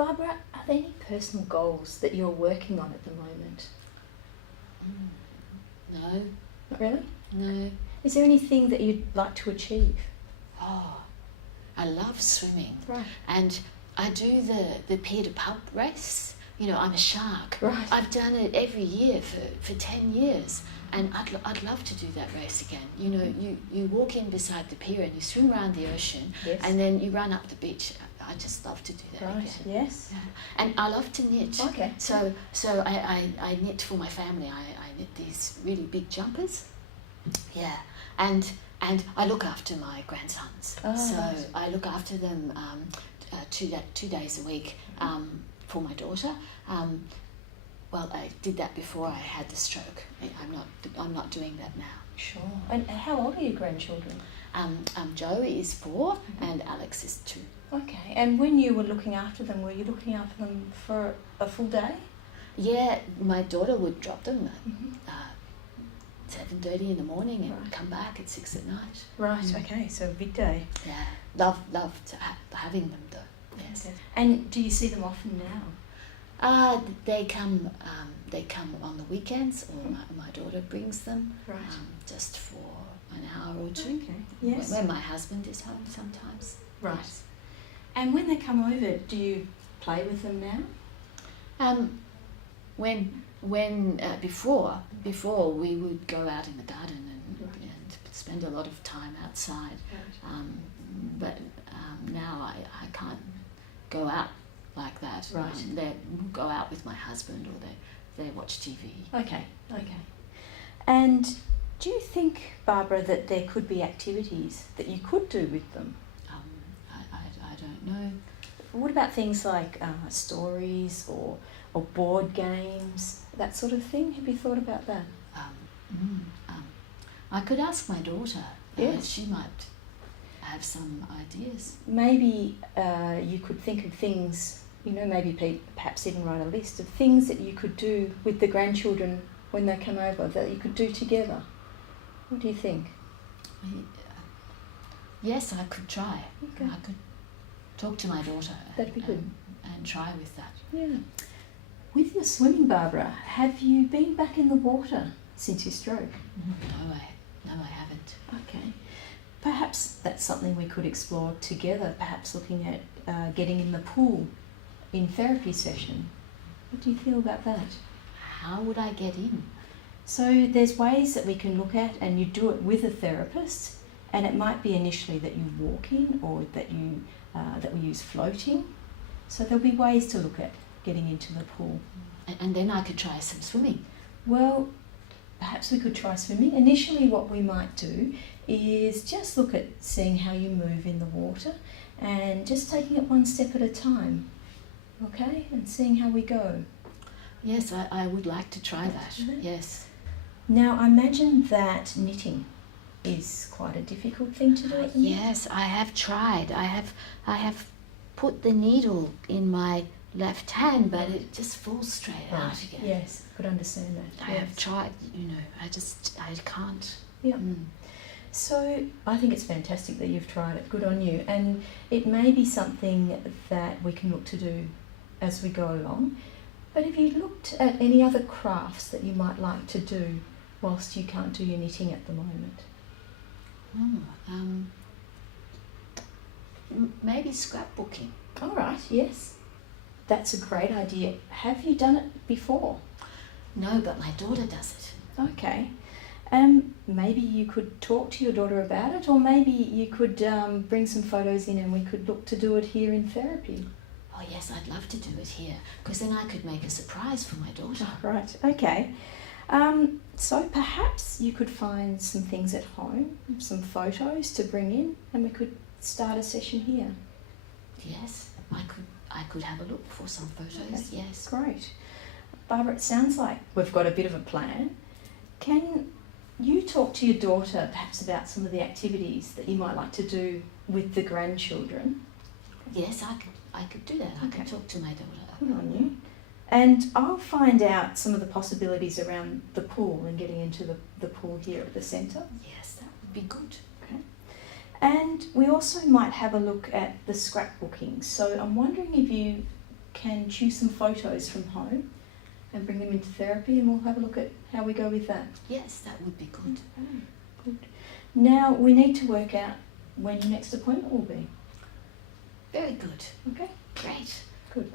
Barbara, are there any personal goals that you're working on at the moment? No. Not really? No. Is there anything that you'd like to achieve? Oh, I love swimming. Right. And I do the pier to pub race. You know, I'm a shark. Right. I've done it every year for 10 years. And I'd love to do that race again. You know, you walk in beside the pier and you swim around the ocean, Yes. and then you run up the beach. I just love to do that Right, again. yes. Yeah. And I love to knit. Okay. So I knit for my family. I knit these really big jumpers. Yeah. And I look after my grandsons. Oh, so right. I look after them 2 days a week for my daughter. Well, I did that before I had the stroke. I'm not doing that now. Sure. And how old are your grandchildren? Joe is 4 and Alex is 2. Okay. And when you were looking after them, were you looking after them for a full day? Yeah, my daughter would drop them at 7:30 in the morning and Right. come back at 6 at night. Right. Okay. So a big day. Yeah, love having them though. Yes. Okay. And do you see them often now? They come on the weekends, or my daughter brings them. Right. Just for an hour or two. Okay. Yes. When my husband is home sometimes. Right. Yes. And when they come over, do you play with them now? Before we would go out in the garden and spend a lot of time outside. Right. But now I can't go out like that. Right. They go out with my husband, or they watch TV. Okay. Okay. And do you think, Barbara, that there could be activities that you could do with them? I don't know. What about things like stories or board games, that sort of thing? Have you thought about that? I could ask my daughter. Yes. She might have some ideas. Maybe you could think of things, you know, maybe perhaps even write a list of things that you could do with the grandchildren when they come over, that you could do together. What do you think? Yes, I could try. Okay. I could talk to my daughter. That'd be good. And try with that. Yeah. With your swimming, Barbara, have you been back in the water since your stroke? No, I haven't. Okay. Perhaps that's something we could explore together, perhaps looking at getting in the pool in therapy session. What do you feel about that? How would I get in? So there's ways that we can look at, and you do it with a therapist, and it might be initially that you walk in, or that you that we use floating. So there'll be ways to look at getting into the pool. And then I could try some swimming. Well, perhaps we could try swimming. Initially what we might do is just look at seeing how you move in the water and just taking it one step at a time, okay, and seeing how we go. Yes, I would like to try that. Do that? Yes. Now I imagine that knitting is quite a difficult thing to do at the moment. Yes, I have tried. I have put the needle in my left hand, but it just falls straight out again. Yes, I could understand that. I have tried, you know, I can't. Yeah. So I think it's fantastic that you've tried it. Good on you. And it may be something that we can look to do as we go along. But have you looked at any other crafts that you might like to do whilst you can't do your knitting at the moment? Maybe scrapbooking. All right, yes. That's a great idea. Have you done it before? No, but my daughter does it. Okay. Maybe you could talk to your daughter about it, or maybe you could bring some photos in and we could look to do it here in therapy. Oh yes, I'd love to do it here, because then I could make a surprise for my daughter. Right, okay. So perhaps you could find some things at home, some photos to bring in, and we could start a session here. Yes, I could have a look for some photos. Okay. Yes. Great. Barbara, it sounds like we've got a bit of a plan. Can you talk to your daughter perhaps about some of the activities that you might like to do with the grandchildren? Yes, I could do that. I Okay. could talk to my daughter. Good on you. And I'll find out some of the possibilities around the pool and getting into the pool here at the centre. Yes, that would be good. Okay. And we also might have a look at the scrapbooking. So I'm wondering if you can choose some photos from home and bring them into therapy, and we'll have a look at how we go with that. Yes, that would be good. Okay, good. Now we need to work out when your next appointment will be. Very good. Okay, Great. good.